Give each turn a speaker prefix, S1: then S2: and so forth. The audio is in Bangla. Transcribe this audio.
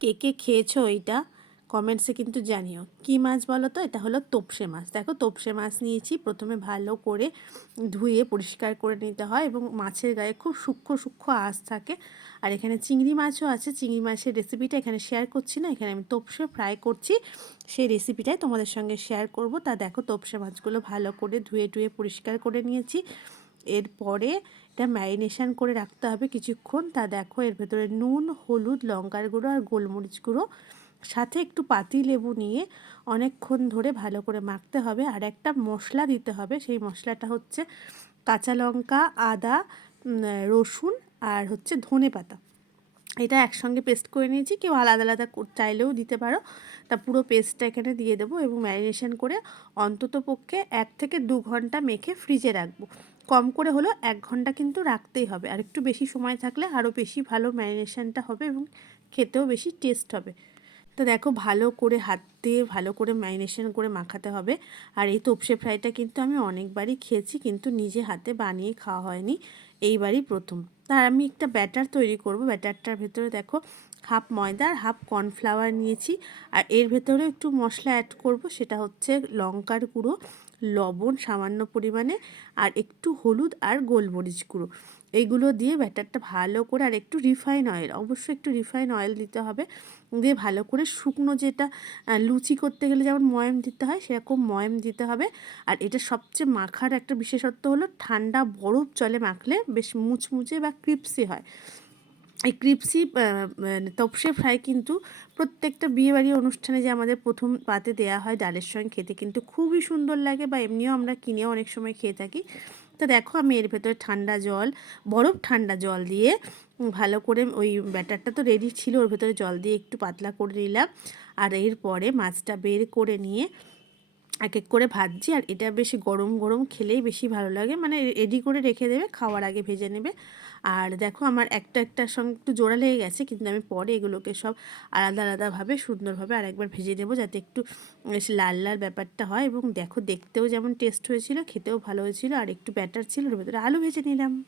S1: কে কে খেয়েছো এইটা? কমেন্টসে কিন্তু জানিও। কি মাছ বলো তো? এটা হলো তোপসে মাছ। দেখো, তোপসে মাছ নিয়েছি। প্রথমে ভালো করে ধুয়ে পরিষ্কার করে নিতে হয় এবং মাছের গায়ে খুব সূক্ষ্ম সূক্ষ্ম আঁশ থাকে। আর এখানে চিংড়ি মাছও আছে। চিংড়ি মাছের রেসিপিটা এখানে শেয়ার করছি না। এখানে আমি তোপসে ফ্রাই করছি। সেই রেসিপিটাই তোমাদের সঙ্গে শেয়ার করব। তা দেখো, তোপসে মাছগুলো ভালো করে ধুয়ে টুয়ে পরিষ্কার করে নিয়েছি। এরপরে এটা ম্যারিনেশন করে রাখতে হবে কিছুক্ষণ। তা দেখো, এর ভেতরে নুন, হলুদ, লঙ্কার গুঁড়ো আর গোলমরিচ গুঁড়ো। সাথে একটু পাতি লেবু নিয়ে অনেকক্ষণ ধরে ভালো করে মাখতে হবে। আর একটা মশলা দিতে হবে, সেই মশলাটা হচ্ছে কাঁচা লঙ্কা, আদা রসুন আর হচ্ছে ধনে পাতা এটা একসঙ্গে পেস্ট করে নিয়েছি। কেউ আলাদা আলাদা চাইলেও দিতে পারো। তা পুরো পেস্টটা এখানে দিয়ে দেবো এবং ম্যারিনেশন করে অন্তত পক্ষে এক থেকে দু ঘণ্টা মেখে ফ্রিজে রাখব। কম করে হলেও এক ঘণ্টা কিন্তু রাখতেই হবে। আর একটু বেশি সময় থাকলে আরও বেশি ভালো ম্যারিনেশানটা হবে এবং খেতেও বেশি টেস্ট হবে। তো দেখো ভালো করে হাত দিয়ে, ভালো করে ম্যারিনেশন করে মাখাতে হবে। আর এই তোপসে ফ্রাইটা কিন্তু আমি অনেকবারই খেয়েছি, কিন্তু নিজে হাতে বানিয়ে খাওয়া হয়নি। এইবারই প্রথম। তার আমি একটা ব্যাটার তৈরি করব। ব্যাটারটার ভেতরে দেখো হাফ ময়দা আর হাফ কর্নফ্লাওয়ার নিয়েছি। আর এর ভেতরে একটু মশলা অ্যাড করব, সেটা হচ্ছে লঙ্কার গুঁড়ো। লবণ, সামান্য পরিমাণে, আর একটু হলুদ আর গোলমরিচ গুঁড়ো। এইগুলো দিয়ে ব্যাটারটা ভালো করে আর একটু রিফাইন অয়েল অবশ্যই একটু রিফাইন অয়েল দিতে হবে। দিয়ে ভালো করে শুকনো যেটা লুচি করতে গেলে যেমন ময়ম দিতে হয়, সেরকম ময়ম দিতে হবে। আর এটা সবচেয়ে মাখার একটা বিশেষত্ব হলো ঠান্ডা বরফ জলে মাখলে বেশ মুচমুচে বা ক্রিপসি হয়। এই ক্রিপসি তপসে ফ্রাই কিন্তু প্রত্যেকটা বিয়েবাড়ি অনুষ্ঠানে যে আমাদের প্রথম পাতে দেওয়া হয় ডালের সঙ্গে খেতে কিন্তু খুবই সুন্দর লাগে বা এমনিও আমরা কিনেও অনেক সময় খেয়ে থাকি। তো দেখো আমি এর ভেতরে ঠান্ডা জল, বরফ ঠান্ডা জল দিয়ে ভালো করে ওই ব্যাটারটা তো রেডি ছিল, ওর ভেতরে জল দিয়ে একটু পাতলা করে নিলাম। আর এরপরে মাছটা বের করে নিয়ে এক এক করে ভাজছি আর এটা বেশি গরম গরম খেলেই বেশি ভালো লাগে। মানে রেডি করে রেখে দেবে, খাওয়ার আগে ভেজে নেবে। আর দেখো আমার একটা একটার সঙ্গে একটু জোড়া লেগে গেছে, কিন্তু আমি পরে এগুলোকে সব আলাদা আলাদাভাবে সুন্দরভাবে আরেকবার ভেজে দেবো যাতে একটু লাল লাল ব্যাপারটা হয়। এবং দেখো দেখতেও যেমন টেস্ট হয়েছিল, খেতেও ভালো হয়েছিল, আর একটু ব্যাটার ছিল, ওর ভেতরে আলু ভেজে নিলাম।